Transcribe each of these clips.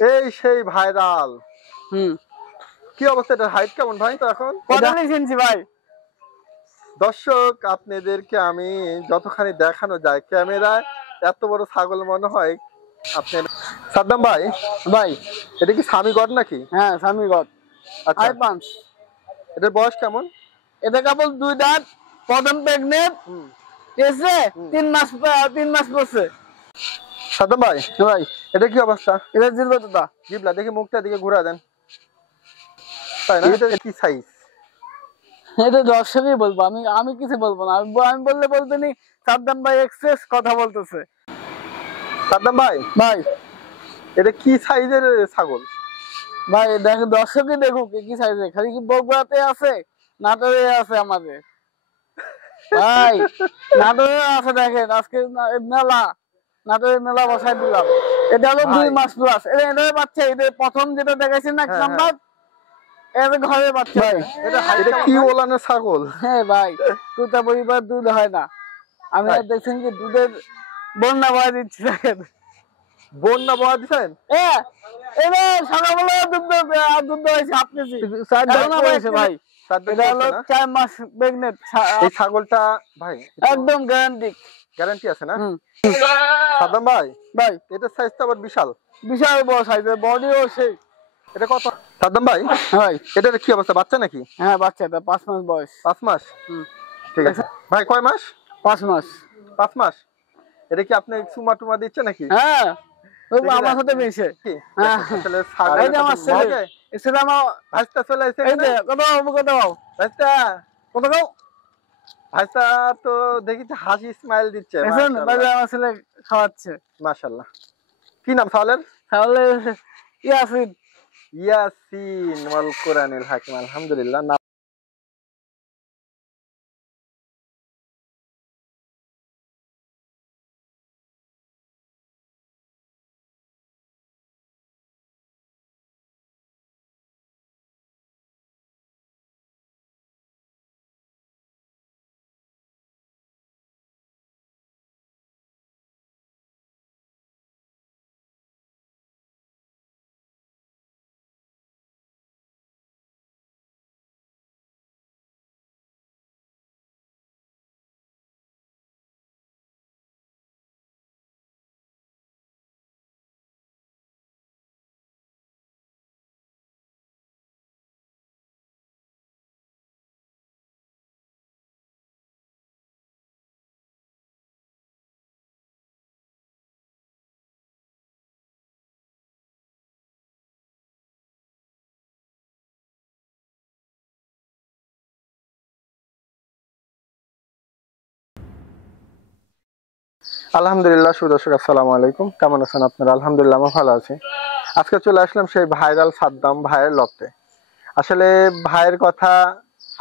এই সেই ভাইরাল। হুম। কি অবস্থা, এটা হাইট কেমন ভাই তো এখন? 45 ইঞ্চি ভাই। দর্শক আপনাদেরকে আমি যতখানি দেখানো যায় ক্যামেরায়, এত বড় ছাগল মনে হয় আপনার। সাদ্দাম ভাই, ভাই এটা কি স্বামী গড নাকি? হ্যাঁ স্বামী গড। আচ্ছা, আই পাঁচ। এটার বয়স কেমন? এটা কেবল 2 দাঁত, প্রথম প্রেগনেন্ট। ঠিক আছে, 3 মাস পড়ছে। সাদ্দাম ভাই, ভাই এটা কি অবস্থা? এটা জিলবা দাদা। জিবলা দেখি, মুখটা দিকে ঘুরা দেন। তাই না? এটা কি সাইজ? এটা দর্শকই বলবো, আমি কিছু বলবো না। আমি বললে বলতে নি সাদ্দাম ভাই এক্সেস কথা বলতেছে। সাদ্দাম ভাই, ভাই এটা কি সাইজের ছাগল? ভাই দেখো, দর্শকই দেখুক কি সাইজে। খালি কি বগুড়াতে আছে, নাটোরে আছে আমাদের ভাই। নাটোরে আছে, দেখেন আজকে মেলা, নাটোরে মেলা বসাই দিলাম। এটা হলো 2 মাস প্লাস। এটা বাচ্চা, এটা প্রথম যেটা দেখাইছেন না, এক নাম্বার, এটা ঘরে বাচ্চা। ভাই এটা কি ওলানের ছাগল? হ্যাঁ ভাই, তুতা পরিবার দুধ হয় না। আমি আর দেখছেন কি দুধের বন্যা বয়া দিচ্ছি, দেখেন বন্যা বয়া দিচ্ছেন। এবার সকালবেলা দুধ হয়েছে আপনি ভাই। এটা হলো 4 মাস প্রেগনেন্ট। এই ছাগলটা ভাই একদম গ্যারান্টি আছে না? সাদ্দাম ভাই, ভাই এটা সাইজ তো আবার বিশাল বিশাল বড় সাইজের, বডিও সেই। এটা কত সাদ্দাম ভাই? ভাই এটার কি অবস্থা, বাচ্চা নাকি? হ্যাঁ বাচ্চা, এটা 5 মাস বয়স। 5 মাস? ঠিক আছে ভাই। কয় মাস? 5 মাস। 5 মাস। এটা কি আপনি সুমা টুমা দিচ্ছে নাকি? হ্যাঁ আমার সাথে মিশে। আসলে ছাগল আমার ছেলে, ছেলে আমার ভাইস্তা চলে এসে। এই যে কত ভাইস্তা কত গাও ভাইস্তা তো দেখি হাসি স্মাইল দিচ্ছে। আমার ছেলে খাওয়াচ্ছে। মাশাআল্লাহ। কি নাম ছাগলের? তাহলে ইয়াসিন। ইয়াসিন ওয়াল কোরআনিল হাকিম। আলহামদুলিল্লাহ। আলহামদুলিল্লাহ। সুদর্শক আসসালামু আলাইকুম, কেমন আছেন আপনারা? আলহামদুলিল্লাহ আমি ভালো আছি। আজকে চলে আসলাম সেই ভাইরাল সাদ্দাম ভাইয়ের লফটে। আসলে ভাইয়ের কথা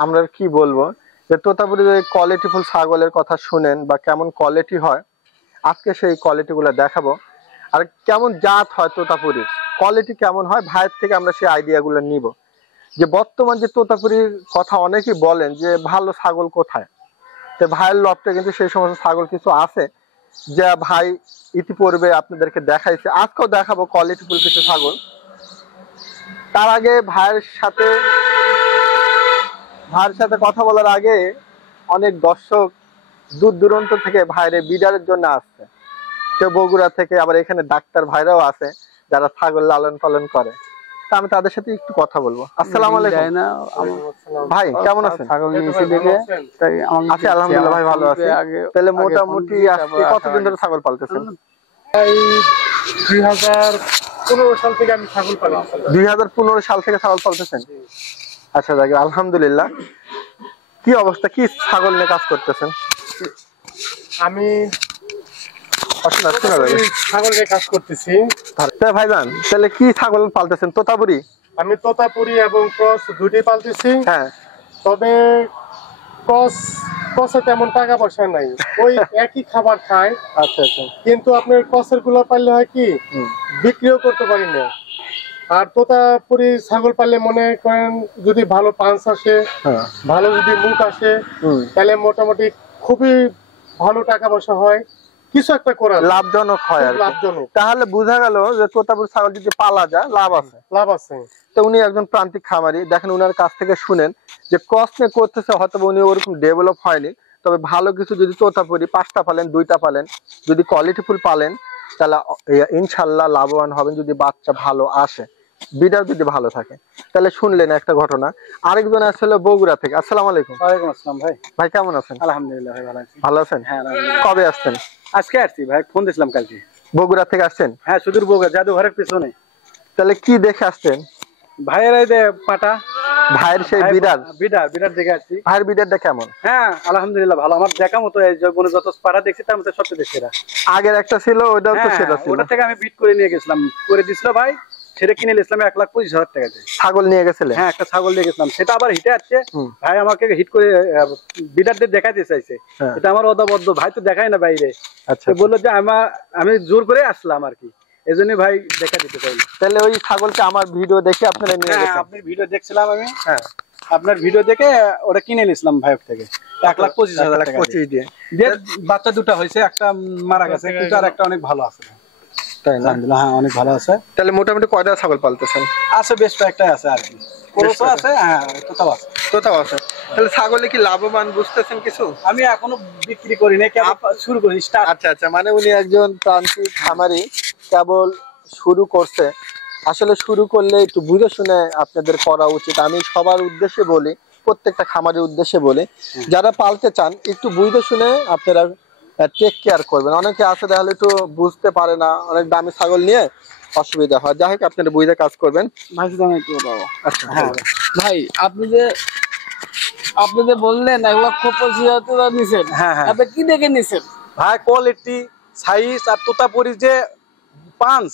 আমরা কি বলবো, যে তোতাপুরি কোয়ালিটিফুল ছাগলের কথা শুনেন বা কেমন কোয়ালিটি হয়, আজকে সেই কোয়ালিটি গুলো দেখাবো। আর কেমন জাত হয় তোতাপুরির, কোয়ালিটি কেমন হয়, ভাইয়ের থেকে আমরা সেই আইডিয়া গুলো নিব। যে বর্তমান যে তোতাপুরির কথা অনেকেই বলেন যে ভালো ছাগল কোথায়, তো ভাইয়ের লফটে কিন্তু সেই সমস্ত ছাগল কিছু আছে যা ভাই ইতিপূর্বে আপনাদেরকে দেখাইছে, আজকেও দেখাবো কোয়ালিটিফুল কিছু ছাগল। তার আগে ভাইয়ের সাথে কথা বলার আগে অনেক দর্শক দূর দূরান্ত থেকে ভাইরে বিডারের জন্য আসছে। কেউ বগুড়া থেকে, আবার এখানে ডাক্তার ভাইরাও আছে যারা ছাগল লালন পালন করে। তা আমি তাদের সাথে একটু কথা বলবো। আসসালামু আলাইকুম ভাই, কেমন আছেন? ছাগল নিয়েছি দেখে তাই আছি আলহামদুলিল্লাহ ভাই, ভালো আছি। তাহলে মোটামুটি আজকে কতদিন ধরে ছাগল পালতেছেন? 2015 সাল থেকে আমি ছাগল পালি। 2015 সাল থেকে ছাগল পালতেছেন? আচ্ছা যাক আলহামদুলিল্লাহ। কি অবস্থা, কি ছাগল নিয়ে কাজ করতেছেন? আমি ছাগল নিয়ে কাজ করতেছি ভাইজান। তাহলে কি ছাগল পালতেছেন? তোতাপুরি? আমি তোতাপুরি এবং ক্রস দুটোই পালতেছি। হ্যাঁ, তবে ক্রসে তেমন টাকা পয়সা নাই, ওই একই খাবার খায়। আচ্ছা আচ্ছা। কিন্তু আপনার ক্রসের গুলো পাললে হয় কি, বিক্রিও করতে পারি না। আর তোতাপুরি ছাগল পাললে মনে করেন যদি ভালো পাঁচ আসে, ভালো যদি মুখ আসে, তাহলে মোটামুটি খুবই ভালো টাকা পয়সা হয়। কিছু একটা করা যায়। লাভজনক হয় আর কি। লাভজনক। তাহলে বোঝা গেল যে তোতাপুরি ছাগল যদি পালা যায় লাভ আছে। লাভ আছে। তো উনি একজন প্রান্তিক খামারি, দেখেন উনার কাছ থেকে শুনেন যে ক্রস নিয়ে করতেছে, হয়তো উনি ওরকম ডেভেলপ হয়নি, তবে ভালো কিছু যদি তোতাপুরি 5টা পালেন 2টা পালেন, যদি কোয়ালিটি ফুল পালেন, তাহলে ইনশাল্লাহ লাভবান হবেন যদি বাচ্চা ভালো আসে, বিডার যদি ভালো থাকে। তাহলে শুনলেন একটা ঘটনা। আরেকজন আসলে বগুড়া থেকে। আসসালামু আলাইকুম। ওয়ালাইকুম আসসালাম ভাই। ভাই কেমন আছেন? আলহামদুলিল্লাহ ভাই, ভালো আছি। ভালো আছেন? হ্যাঁ আলহামদুলিল্লাহ। কবে আসছেন? আজকে আসছি ভাই, ফোন দিছিলাম কালকে। বগুড়া থেকে আসছেন? হ্যাঁ, সুদূর বগুড়া, জাদুঘরের পিছনে। তাহলে কি দেখে আসছেন? ভাইয়ের এই যে পাটা, ভাইয়ের সেই বিড়াল। বিড়ার দেখে আসছি। ভাইয়ের বিড়ালটা কেমন? হ্যাঁ আলহামদুলিল্লাহ ভালো। আমার দেখা মতো এই জীবনে যত পাটা দেখছি তার মধ্যে সবচেয়ে বেশি এরা। আগের একটা ছিল, ওইটাও তো হ্যাঁ, সেটা ছিল। ওটা থেকে আমি বিট করে নিয়ে গেছিলাম, করে দিছিল ভাই, সেটা কিনে নিয়েছিলাম 1,25,000 টাকাতে। ছাগল নিয়ে গেছিলেন? হ্যাঁ, একটা ছাগল নিয়ে গেছিলাম, সেটা আবার হিটে আসছে। হুম। ভাই আমাকে হিট করে বিডারদের দেখাইতে চাইছে। হ্যাঁ। এটা আমার অদাবদ্ধ, ভাই তো দেখাই না বাইরে। আচ্ছা, তো বললো যে আমি জোর করে আসলাম আর কি, এই জন্যই ভাই দেখা দিতে চাইলো। তাহলে ওই ছাগলকে আমার ভিডিও দেখে আপনারা নিয়ে হ্যাঁ, গেছেন? আপনার ভিডিও দেখছিলাম আমি। হ্যাঁ, আপনার ভিডিও দেখে ওটা কিনে নিয়েছিলাম ভাই থেকে 1,25,000 টাকা 1,25,000 দিয়ে। দিয়ে। বাচ্চা দুটো হয়েছে, একটা মারা গেছে কিন্তু আর একটা অনেক ভালো আছে। তাই না? আলহামদুলিল্লাহ, হ্যাঁ অনেক ভালো আছে। তাহলে মোটামুটি কয়টা ছাগল পালতেছেন? আছে বেশ কয়েকটাই আছে আর কি, ক্রসও আছে, হ্যাঁ কোথাও আছে। কোথাও আছে। তাহলে ছাগলে কি লাভবান বুঝতেছেন কিছু? আমি এখনো বিক্রি করি নাই, কেবল শুরু করি, স্টার্ট। আচ্ছা আচ্ছা, মানে উনি একজন প্রান্তিক খামারি, কেবল শুরু করছে। আসলে শুরু করলে একটু বুঝে শুনে আপনাদের করা উচিত। আমি সবার উদ্দেশ্যে বলি, প্রত্যেকটা খামারের উদ্দেশ্যে বলি, যারা পালতে চান একটু বুঝে শুনে আপনারা টেক কেয়ার করবেন। অনেকে আছে তাহলে একটু বুঝতে পারে না, অনেক দামি ছাগল নিয়ে অসুবিধা হয়। যাই হোক, আপনারা বুঝে কাজ করবেন। ভাই আমি একটু বলবো। আচ্ছা, হ্যাঁ ভাই, আপনি যে বললেন 1,25,000 টাকা নিছেন, হ্যাঁ হ্যাঁ আপনি কি দেখে নিছেন? ভাই কোয়ালিটি, সাইজ আর তোতাপুরি যে পাঁচ,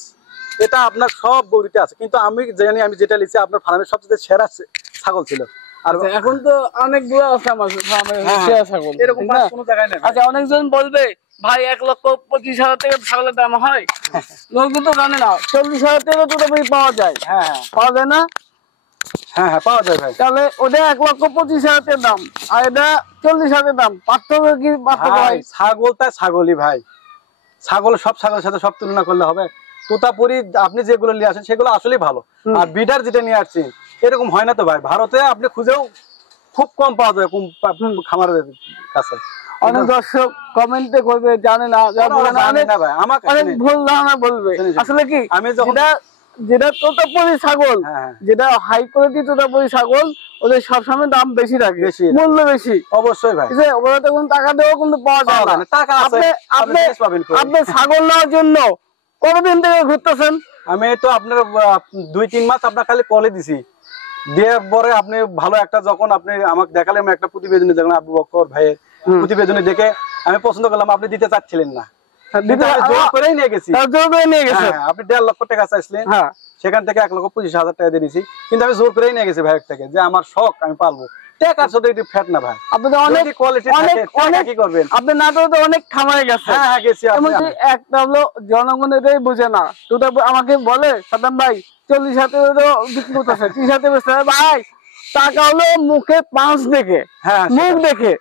এটা আপনার সব গরুতে আছে, কিন্তু আমি জানি আমি যেটা লিখছি আপনার ফার্মের সবচেয়ে সেরা ছাগল ছিল। আর এখন তো অনেক গুলো আছে আমার ফার্মের সেরা ছাগল, এরকম কোনো জায়গায় নেই। আচ্ছা, অনেকজন বলবে ভাই 1,25,000 টাকা ছাগলের দাম হয়, লোক কিন্তু জানে না 40,000 টাকা তোতাপুরি পাওয়া যায়। হ্যাঁ, পাওয়া যায় না? হ্যাঁ হ্যাঁ, পাওয়া যায় ভাই। তাহলে ওটা 1,25,000 টাকা দাম, আর এটা 40,000 দাম। পার্থক্য কি? পার্থক্য ভাই, ছাগল তাই ছাগলই ভাই। ছাগল সব ছাগলের সাথে সব তুলনা করলে হবে? তোতাপুরি আপনি যেগুলো নিয়ে আসেন সেগুলো আসলেই ভালো, আর বিডার যেটা নিয়ে আসছি এরকম হয় না তো ভাই। ভারতে আপনি খুঁজেও খুব কম পাওয়া যায় খামারের কাছে। অনেক দর্শক কমেন্টে করবে জানে না, অনেক ভুল ধারণা বলবে। আসলে কি, আমি যেটা তোতাপুরি ছাগল, যেটা হাই কোয়ালিটি তোতাপুরি ছাগল, ওদের সবসময় দাম বেশি থাকে, মূল্য বেশি। অবশ্যই ভাই, ওরা তো কোনো টাকা দেওয়া কিন্তু পাওয়া যায় না। আপনি ছাগল নেওয়ার জন্য কতদিন থেকে ঘুরতেছেন? আমি তো আপনার 2-3 মাস আপনার খালি কলে দিছি, দিয়ে পরে আপনি ভালো একটা, যখন আপনি আমাকে দেখালেন একটা প্রতিবেদনে, দেখলাম আবু বকর ভাইয়ের প্রতিবেদনে দেখে আমি পছন্দ করলাম। আপনি দিতে চাচ্ছিলেন না, জোর করেই নিয়ে গেছি। আপনি 1.5 লক্ষ টাকা চাইছিলেন, সেখান থেকে 1,25,000 টাকা দিয়ে দিয়েছি, কিন্তু আমি জোর করেই নিয়ে গেছি ভাইয়ের থেকে, যে আমার শখ, আমি পালবো। টাকার সাথে একটু ফ্যাট না ভাই, আপনি অনেক কোয়ালিটি থাকে, কি করবেন আপনি? না তো অনেক খামারে গেছে। হ্যাঁ হ্যাঁ গেছি। একটা হলো জনগণ এটাই বুঝে না। তোটা আমাকে বলে সাদ্দাম ভাই 40,000 বিক্রি করতেছে, 30,000 বেচতে ভাই। টাকা হলো মুখে পাঁচ দেখে, মুখ দেখে,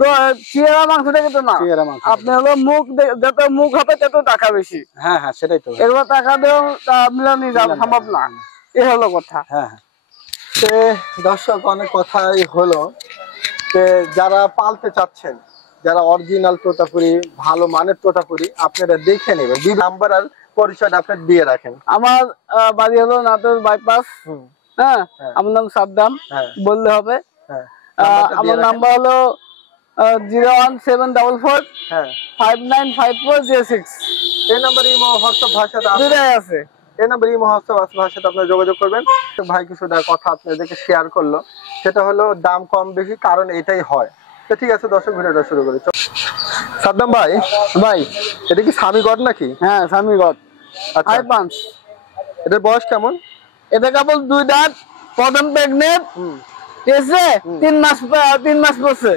তো চেহারা মাংস দেখে তো না। আপনি হলো মুখ, যত মুখ হবে তত টাকা বেশি। হ্যাঁ হ্যাঁ, সেটাই তো। এবার টাকা দিয়েও মিলানি যাওয়া সম্ভব না, এ হলো কথা। হ্যাঁ হ্যাঁ, দর্শক অনেক কথাই হলো। যারা পালতে চাচ্ছেন, যারা অরিজিনাল তোতাপুরি, ভালো মানের তোতাপুরি, আপনারা দেখে নেবেন। নাম্বার আর পরিচয়টা আপনার দিয়ে রাখেন। আমার বাড়ি হলো নাটোর বাইপাস। হ্যাঁ, আমার নাম সাদ্দাম, বললে হবে। আমার নাম্বার হলো 01744 595406। এই নাম্বার ইমো হোয়াটসঅ্যাপ ভাষাতে আছে। এই নাম্বার ইমো হোয়াটসঅ্যাপ ভাষাতে আপনারা যোগাযোগ করবেন। ভাই কিছুটা কথা আপনাদেরকে শেয়ার করলো, সেটা হলো দাম কম বেশি কারণ এটাই হয়। তো ঠিক আছে দর্শক, ভিডিওটা শুরু করি। সাদ্দাম ভাই, এটা কি স্বামী গড নাকি? হ্যাঁ, স্বামী গড। আচ্ছা, এটার বয়স কেমন? এটা কেবল 2 দাঁত, প্রথম প্রেগনেন্ট। ঠিক আছে, 3 মাস পড়ছে।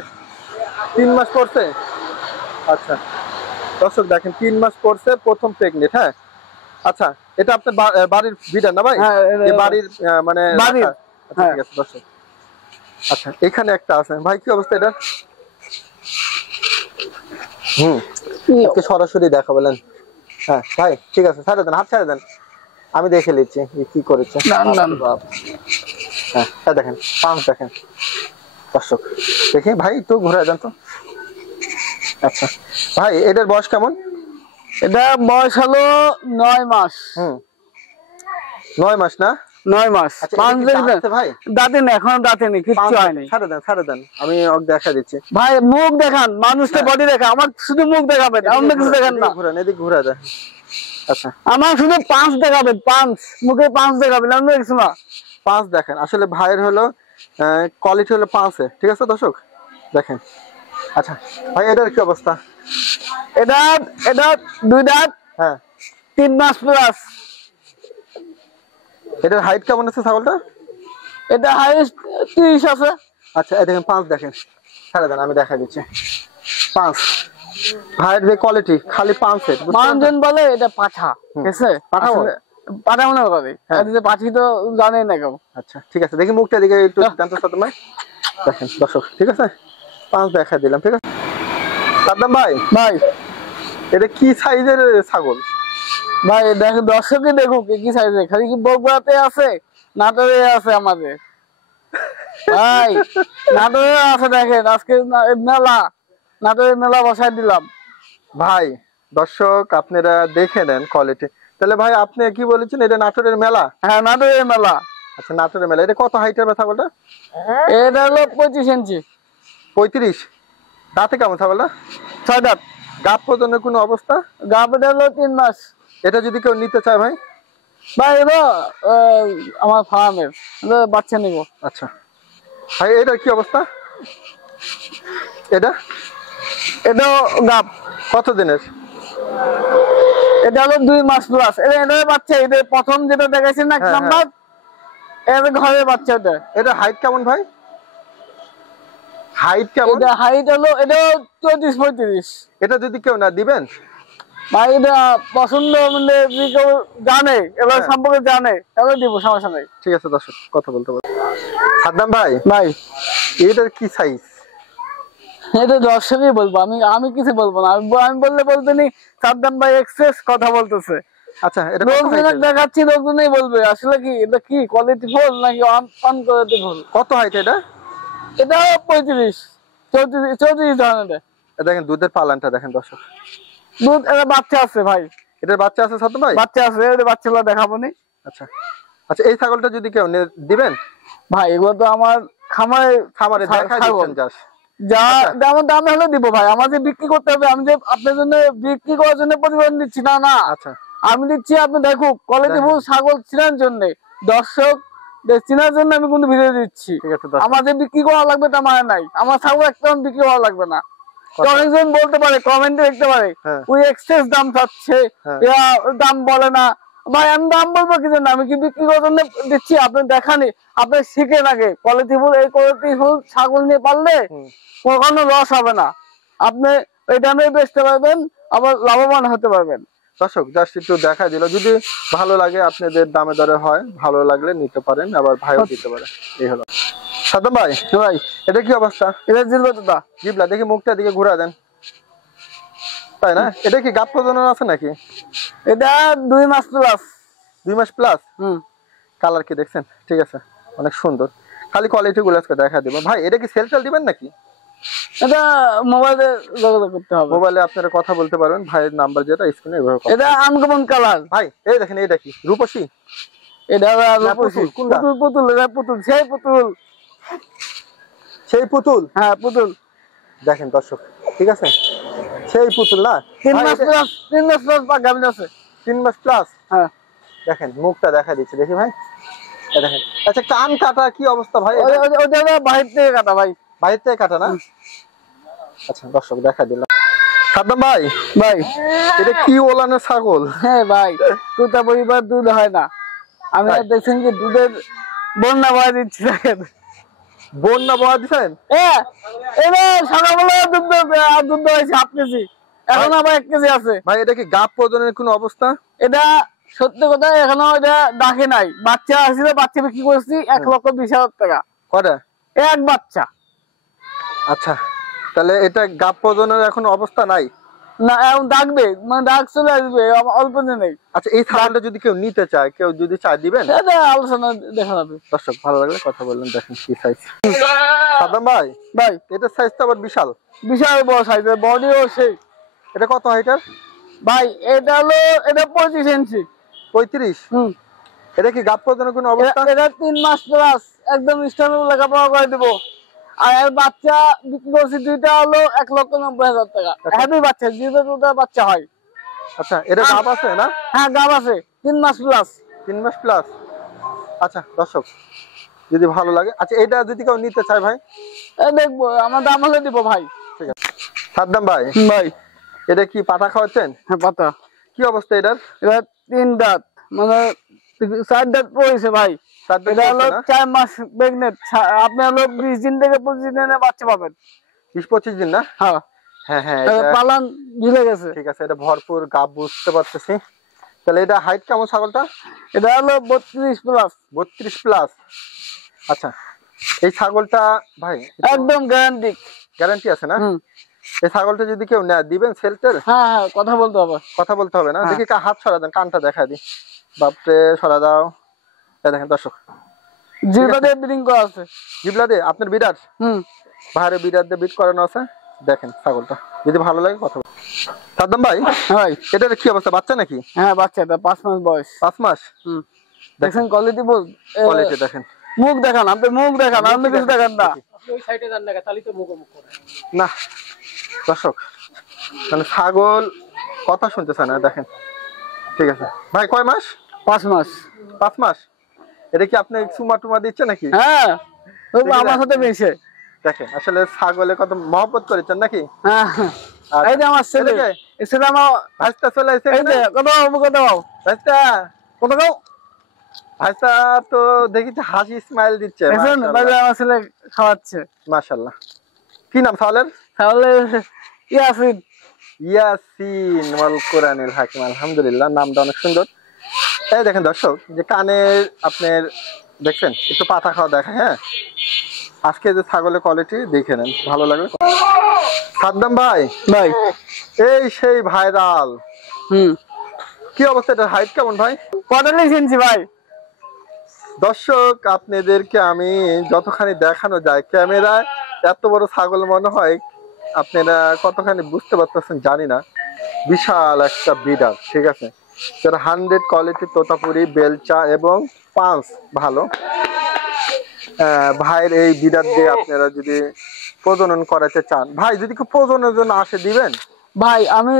3 মাস পড়ছে। আচ্ছা দর্শক দেখেন, 3 মাস পড়ছে, প্রথম প্রেগনেন্ট। হ্যাঁ, আচ্ছা, এটা আপনার বাড়ির বিড়াল না ভাই? বাড়ির মানে বাড়ির। ঠিক আছে দর্শক, আচ্ছা এখানে একটা আছে ভাই, কি অবস্থা এটা? আজকে সরাসরি দেখা বলেন। হ্যাঁ ভাই ঠিক আছে, ছেড়ে দেন, হাত ছেড়ে দেন, আমি দেখে নিচ্ছি কি করেছে। না, না, না। বাপ। হ্যাঁ দেখেন পাঁচ দেখেন দর্শক, দেখি ভাই একটু ঘুরে দেন তো। আচ্ছা ভাই এটার বয়স কেমন? এটা বয়স হলো 9 মাস। 9 মাস না? 9 মাস। আচ্ছা, এটা 5 কি দেখবেন দাঁত আছে ভাই? দাঁতে নেই, এখনো দাঁতে নেই, কিচ্ছু হয়নি। ছেড়ে দেন আমি ওকে দেখা দিচ্ছি। ভাই মুখ দেখান, মানুষটা বডি দেখা, আমার শুধু মুখ দেখাবেন, অন্য কিছু দেখান না। এদিকে ঘুরে দেন। আচ্ছা আমার শুধু 5 দেখাবেন, 5 মুখে 5 দেখাবেন, অন্য কিছু না। 5 দেখেন, আসলে ভাইয়ের হলো কোয়ালিটি হলো 5 ঠিক আছে দর্শক দেখেন। আচ্ছা ভাই এটার কি অবস্থা? এটা এটা 2 দাঁত, হ্যাঁ 3 মাস প্লাস। এটার হাইট কেমন আছে ছাগলটা? এটা হাইস্ট 30 আছে। আচ্ছা এই দেখেন 5 দেখেন, ছেড়ে দেন আমি দেখা দিচ্ছি। 5 ভাইয়ের যে কোয়ালিটি খালি 5 মানুষজন বলে এটা পাঠা, ঠিক আছে? পাঠা বলে? পাঠা মনে করে, হ্যাঁ। যে পাঠি তো জানে না কেউ। আচ্ছা ঠিক আছে, দেখি মুখটা দিকে একটু জানতে সাথে ভাই দেখেন দর্শক, ঠিক আছে 5 দেখা দিলাম, ঠিক আছে সাদ্দাম ভাই। ভাই এটা কি সাইজের ছাগল? ভাই দেখো, দর্শকই দেখুক কি সাইজে, খালি কি বগুড়াতে আছে, নাটোরে আছে আমাদের। ভাই নাটোরে আছে, দেখেন আজকে মেলা, নাটোরে মেলা বসাই দিলাম। ভাই দর্শক আপনারা দেখে নেন কোয়ালিটি। তাহলে ভাই আপনি কি বলেছেন এটা নাটোরের মেলা? হ্যাঁ নাটোরের মেলা। আচ্ছা নাটোরের মেলা, এটা কত হাইটের ছাগলটা? এটা হলো 25 ইঞ্চি। 35। দাঁতে কেমন ছাগলটা? 6 দাঁত। গাব প্রজনের কোনো অবস্থা? গাভীটা হলো 3 মাস। এটা যদি কেউ নিতে চায় ভাই? ভাই এটা আমার ফার্মের বাচ্চা নিব। আচ্ছা ভাই এটার কি অবস্থা? এটা এটাও গাব। কত দিনের? এটা হলো 2 মাস প্লাস। এটা বাচ্চা, এটা প্রথম যেটা দেখাইছেন না এক হ্যাঁ, নাম্বার, এটা ঘরের বাচ্চা। এটা এটা হাইট কেমন ভাই? হাইট কেমন? এটা হাইট হলো এটা 34-35। এটা যদি কেউ না দিবেন? ভাই এটা পছন্দ মানে যদি কেউ জানে, এবার হ্যাঁ। সম্পর্কে জানে, তাহলে দিব, সমস্যা নেই। ঠিক আছে দর্শক কথা বলতে পারবো। সাদ্দাম ভাই ভাই এটার কি সাইজ? এটা দর্শকই বলবো, আমি কিছু বলবো না। আমি বললে বলতে নি সাদ্দাম ভাই এক্সেস কথা বলতেছে। আচ্ছা এটা কত লোকজনকে হাইটের? দেখাচ্ছি, লোকজনই বলবে আসলে কি এটা কি কোয়ালিটি ফুল নাকি আনকোয়ালিটি ফুল। কত হাইট এটা? এটা 35-34 ধরনের। দেখেন দুধের পালানটা দেখেন দর্শক। দুধ, এটা বাচ্চা আছে ভাই, এটার বাচ্চা আছে সাদ্দাম ভাই? বাচ্চা আছে, এটা বাচ্চাগুলো দেখাবো নি। আচ্ছা আচ্ছা এই ছাগলটা যদি কেউ দিবেন? ভাই এগুলো তো আমার খামারে দেখাই দিচ্ছেন জাস্ট। যা যেমন দামে হলে দিব ভাই, আমাদের বিক্রি করতে হবে। আমি যে আপনার জন্য বিক্রি করার জন্য প্রতিবেদন দিচ্ছি না, না আচ্ছা আমি দিচ্ছি আপনি দেখুক কোয়ালিটি ফুল ছাগল চেনার জন্য, দর্শক চেনার জন্য আমি কিন্তু ভিডিও দিচ্ছি। ঠিক আছে দর্শক। আমাদের বিক্রি করা লাগবে তা মানে নাই, আমার ছাগল একদম বিক্রি করা লাগবে না। তো অনেকজন বলতে পারে, কমেন্টে দেখতে পারে হ্যাঁ। ওই এক্সেস দাম চাচ্ছে, হ্যাঁ। দাম বলে না। ভাই আমি দাম বলবো কি জন্য, আমি কি বিক্রি করার জন্য দিচ্ছি? আপনি দেখানি, আপনি শিখেন আগে কোয়ালিটি ফুল। এই কোয়ালিটি ফুল ছাগল নিয়ে পারলে কখনো লস হবে না, আপনি ওই দামে বেচতে পারবেন, আবার লাভবান হতে পারবেন। দর্শক জাস্ট একটু দেখা দিল, যদি ভালো লাগে আপনাদের দামে দরে হয়, ভালো লাগলে নিতে পারেন, আবার ভাইও দিতে পারে। এই হলো সাদ্দাম ভাই। ভাই এটা কি অবস্থা? এটা জিলবতটা জিবলা দেখি মুখটা দিকে ঘুরা দেন, তাই না? এটা কি গাব প্রজনন আছে নাকি? এটা 2 মাস প্লাস। 2 মাস প্লাস। হুম। কালার কি দেখছেন? ঠিক আছে অনেক সুন্দর, খালি কোয়ালিটি গুলো আজকে দেখা দিব। ভাই এটা কি সেল দিবেন নাকি? এটা মোবাইলে যোগাযোগ করতে হবে। মোবাইলে আপনারা কথা বলতে পারবেন, ভাইয়ের নাম্বার যেটা স্ক্রিনে এভাবে কথা। এটা আনকমন কালার। ভাই এই দেখেন এটা কি রূপসী? এটা পুতুল, কোনটা? পুতুল, এটা পুতুল, সেই পুতুল। সেই পুতুল? হ্যাঁ পুতুল। দেখেন দর্শক, ঠিক আছে সেই পুতুল না? 3 ভাই, মাস এটা- প্লাস, 3 মাস প্লাস গাভিন আছে। 3 মাস প্লাস। হ্যাঁ দেখেন মুখটা দেখা দিচ্ছে, দেখি ভাই এই দেখেন। আচ্ছা কান কাটা কি অবস্থা ভাই? ওটা বাহির থেকে কাটা ভাই। বাইরে থেকে কাটা না? আচ্ছা দর্শক দেখা দিলাম। সাদ্দাম ভাই ভাই এটা কি ওলানের ছাগল? হ্যাঁ ভাই, দুটা পরিবার দুধ হয় না। আমি তাই? দেখছেন কি দুধের বন্যা বয়া দিচ্ছি, দেখেন। বন্যা বয়া দিচ্ছেন? এবার সকালবেলা দুধ হয়েছে 1/2 কেজি, এখন আবার 1 কেজি আছে। ভাই এটা কি গাব প্রজননের কোনো অবস্থা? এটা সত্যি কথা, এখনো এটা ডাকে নাই। বাচ্চা আসলে বাচ্চা বিক্রি করছি 1,20,000 টাকা। কটা? এক বাচ্চা। আচ্ছা তাহলে এটা গাব প্রজননের এখন অবস্থা নাই? না এখন ডাকবে, মানে ডাক চলে আসবে অল্প দিনেই। আচ্ছা, এই ছাগলটা যদি কেউ নিতে চায়, কেউ যদি চায় দিবেন? এটা আলোচনা দেখা যাবে। দর্শক ভালো লাগলে কথা বললেন। দেখেন কি সাইজ সাদ্দাম ভাই, ভাই এটা সাইজ তো আবার বিশাল, বিশাল বড় সাইজের, বডিও সেই। এটা কত হাইটার ভাই এটা হলো, এটা 25 ইঞ্চি। 35? এটা কি গাব প্রদানের কোনো অবস্থা? এটা 3 মাস প্লাস, একদম স্ট্যান্ডার্ড লেখাপড়া করে দেবো। আর এর বাচ্চা বিক্রি করছি দুইটা হলো 1,90,000 টাকা। হ্যাপি বাচ্চা, যেটা দুটা বাচ্চা হয়। আচ্ছা, এটা গাব আছে না? হ্যাঁ গাব আছে, 3 মাস প্লাস। 3 মাস প্লাস। আচ্ছা দর্শক যদি ভালো লাগে, আচ্ছা এটা যদি কেউ নিতে চায় ভাই? দেখবো, আমার দাম হলে দিব ভাই। ঠিক আছে সাদ্দাম ভাই, ভাই এটা কি পাঠা খাওয়াচ্ছেন? হ্যাঁ পাতা। কি অবস্থা এটার? এটা 3 দাঁত, মানে 4 দাঁত পড়েছে ভাই। এটা হলো 4 মাস প্রেগনেন্ট। আপনি হলো 20 দিন থেকে 25 দিনে বাচ্চা পাবেন। 20-25 দিন না? হ্যাঁ হ্যাঁ হ্যাঁ, পালান ঝুলে গেছে। ঠিক আছে, এটা ভরপুর গাব বুঝতে পারতেছি। তাহলে এটা হাইট কেমন ছাগলটা? এটা হলো 32 প্লাস। 32 প্লাস। আচ্ছা, এই ছাগলটা ভাই একদম গ্যারান্টি। গ্যারান্টি আছে না? এই ছাগলটা যদি কেউ নেয় দিবেন সেল টেল? হ্যাঁ হ্যাঁ, কথা বলতে হবে। কথা বলতে হবে না? দেখি হাত সরা দেন, কানটা দেখা দিই। বাপরে, সরা দাও। এই দেখেন দর্শক, জিব্বা দিয়ে ব্রিডিং করা আছে। জিবলা দিয়ে আপনার বিডার? বাইরে বিডার দিয়ে বিট করানো আছে। দেখেন ছাগলটা যদি ভালো লাগে কথা বলুন। সাদ্দাম ভাই, ভাই এটার কি অবস্থা, বাচ্চা নাকি? হ্যাঁ বাচ্চা, এটা 5 মাস বয়স। 5 মাস? দেখেন কোয়ালিটি বল, কোয়ালিটি দেখেন। মুখ দেখান, আপনি মুখ দেখান, আপনি কিছু দেখান না। ওই সাইডে যান না, তাহলে তো মুখ করে না দর্শক, মানে ছাগল কথা শুনতেছে না। দেখেন ঠিক আছে ভাই, কয় মাস? 5 মাস। 5 মাস। এটা কি আপনি সুমা টুমা দিচ্ছে নাকি? হ্যাঁ, আমার সাথে মিশে। দেখেন আসলে ছাগলে কত মহব্বত করেছেন নাকি? হ্যাঁ, এই যে আমার ছেলে, এই ছেলে আমার ভাইস্তা চলে আসছে। এই যে কত ভাইস্তা, কত গাও ভাইস্তা তো দেখি হাসি স্মাইল দিচ্ছে। আমার ছেলে খাওয়াচ্ছে। মাশাআল্লাহ। কি নাম ছাগলের? তাহলে ইয়াসিন। ইয়াসিন ওয়াল কোরআনুল হাকিম। আলহামদুলিল্লাহ, নামটা অনেক সুন্দর। এই দেখেন দর্শক, যে কানের আপনার দেখছেন একটু পাতা খাওয়া দেখা। হ্যাঁ, আজকে যে ছাগলের কোয়ালিটি দেখে নেন, ভালো লাগবে। সাদ্দাম ভাই, ভাই এই সেই ভাইরাল, কি অবস্থা? এটার হাইট কেমন ভাই? 45 ইঞ্চি ভাই। দর্শক আপনাদেরকে আমি যতখানি দেখানো যায় ক্যামেরায়, এত বড় ছাগল মনে হয় আপনারা কতখানি বুঝতে পারতেছেন জানি না। বিশাল একটা বিডার, ঠিক আছে। সেটা 100 কোয়ালিটি তোতাপুরি, বেলচা এবং পাঁচ ভালো। ভাইয়ের এই বিডার দিয়ে আপনারা যদি প্রজনন করাতে চান, ভাই যদি কেউ প্রজননের জন্য আসে দিবেন? ভাই আমি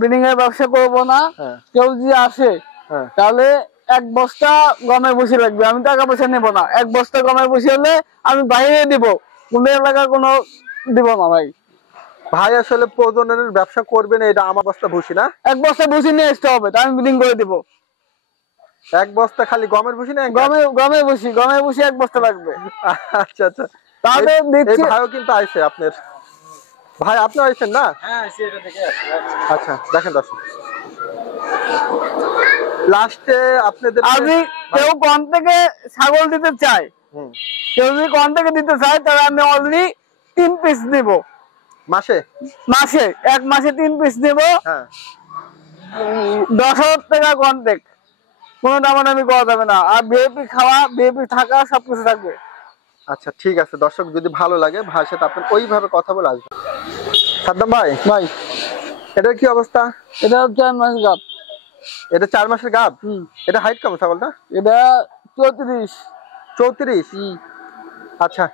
ব্রিডিং এর ব্যবসা করব না। কেউ যদি আসে তাহলে 1 বস্তা গমের ভুসি লাগবে, আমি টাকা পয়সা নেব না। 1 বস্তা গমের ভুসি হলে আমি বাইরে দিব, কোন এলাকা কোনো দিব না ভাই। ভাই আসলে প্রজননের ব্যবসা করবেন, এটা আমার বস্তা ভুসি না? 1 বস্তা ভুসি নিয়ে আসতে হবে, তাই আমি ব্রিডিং করে দিব। 1 বস্তা খালি গমের ভুসি না? গমের ভুসি 1 বস্তা লাগবে। আচ্ছা আচ্ছা, তাহলে এই ভাইও কিন্তু আইছে আপনার ভাই, আপনি আইছেন না? হ্যাঁ, সেটা থেকে আচ্ছা দেখেন দর্শক, লাস্টে আপনাদের আমি কেউ কোন থেকে ছাগল দিতে চাই, কেউ যদি কোন থেকে দিতে চায় তাহলে আমি অলরেডি 3 পিস দিব মাসে। 1 মাসে 3 পিস দিব। হ্যাঁ, 10,000 টাকা কন্ট্যাক্ট, কোনো দামাদামি করা যাবে না। আর বিএপি খাওয়া, বিএপি থাকা সবকিছু থাকবে। আচ্ছা ঠিক আছে দর্শক, যদি ভালো লাগে ভাইয়ের সাথে আপনি ওইভাবে কথা বলে আসবেন। সাদ্দাম ভাই, ভাই এটার কি অবস্থা? এটা 4 মাস গাব। এটা 4 মাসের গাব। এটা হাইট কেমন ছাগলটা? এটা 34। 34? আচ্ছা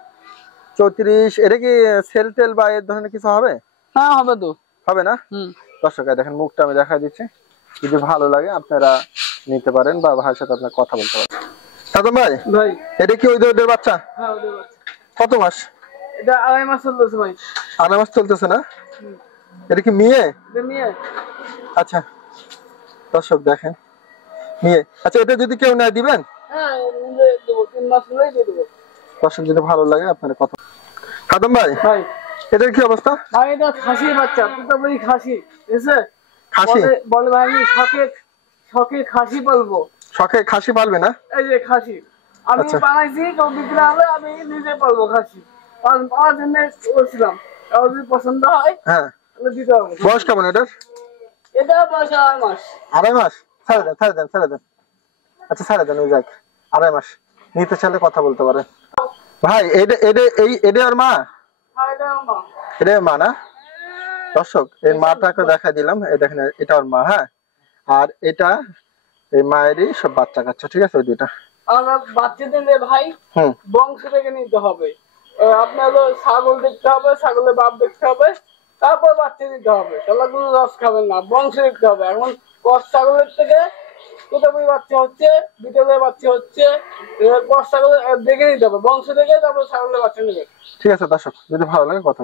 34। এটা কি সেল টেল বা এর ধরনের কিছু হবে? হ্যাঁ হবে তো। হবে না? দর্শক দেখেন মুখটা আমি দেখা দিচ্ছি, যদি ভালো লাগে আপনারা নিতে পারেন বা ভাইয়ের সাথে আপনার কথা বলতে পারেন। সাদ্দাম ভাই, ভাই এটা কি ওই ওদের বাচ্চা? হ্যাঁ ওদের বাচ্চা। কত মাস? এটা 2.5 মাস চলতেছে ভাই। 2.5 মাস চলতেছে না? এটা কি মেয়ে? এটা মেয়ে। আচ্ছা দর্শক দেখেন মেয়ে। আচ্ছা, এটা যদি কেউ নেয় দিবেন? হ্যাঁ দেব, 3 মাস হলেই দিয়ে দেব। দর্শক যদি ভালো লাগে আপনার কথা। সাদ্দাম ভাই, ভাই এটার কি অবস্থা? ভাই এটা খাসির বাচ্চা, পুরোপুরি খাসি, বুঝছে? খাসি? বলে ভাই আমি শখে খাসি পালবো। শখে খাসি পালবে না? এই যে খাসি আমি বানাইছি, কেউ বিক্রি হলে আমি নিজে পালবো খাসি। পাওয়ার জন্য বলছিলাম, যদি পছন্দ হয় হ্যাঁ তাহলে দিতে হবে। বয়স কেমন এটার? এটা বয়স 2.5 মাস। 2.5 মাস? ছেড়ে দেন। আচ্ছা ছেড়ে দেন, ওই যাক 2.5 মাস। নিতে চাইলে কথা বলতে পারে। ভাই এটা ওর মা? হ্যাঁ, এটা আমার মা। এটা ওর মা না? দর্শক এই মাটাকে দেখাই দিলাম, এই দেখেন এটা ওর মা। হ্যাঁ, আর এটা এই মায়েরই সব বাচ্চা কাচ্চা, ঠিক আছে ওই দুইটা। আমরা বাচ্চা দিলে ভাই হুম। বংশ থেকে নিতে হবে। আপনার ছাগল দেখতে হবে, ছাগলের বাপ দেখতে হবে, তারপর বাচ্চা দিতে হবে। তাহলে কোনো রস খাবেন না, বংশ দেখতে হবে। এখন কস ছাগলের থেকে কোথায় বাচ্চা হচ্ছে, বিটলের বাচ্চা হচ্ছে, কস ছাগলের দেখে নিতে হবে, বংশ দেখে তারপর ছাগলের বাচ্চা নেবে। ঠিক আছে দর্শক, যদি ভালো লাগে কথা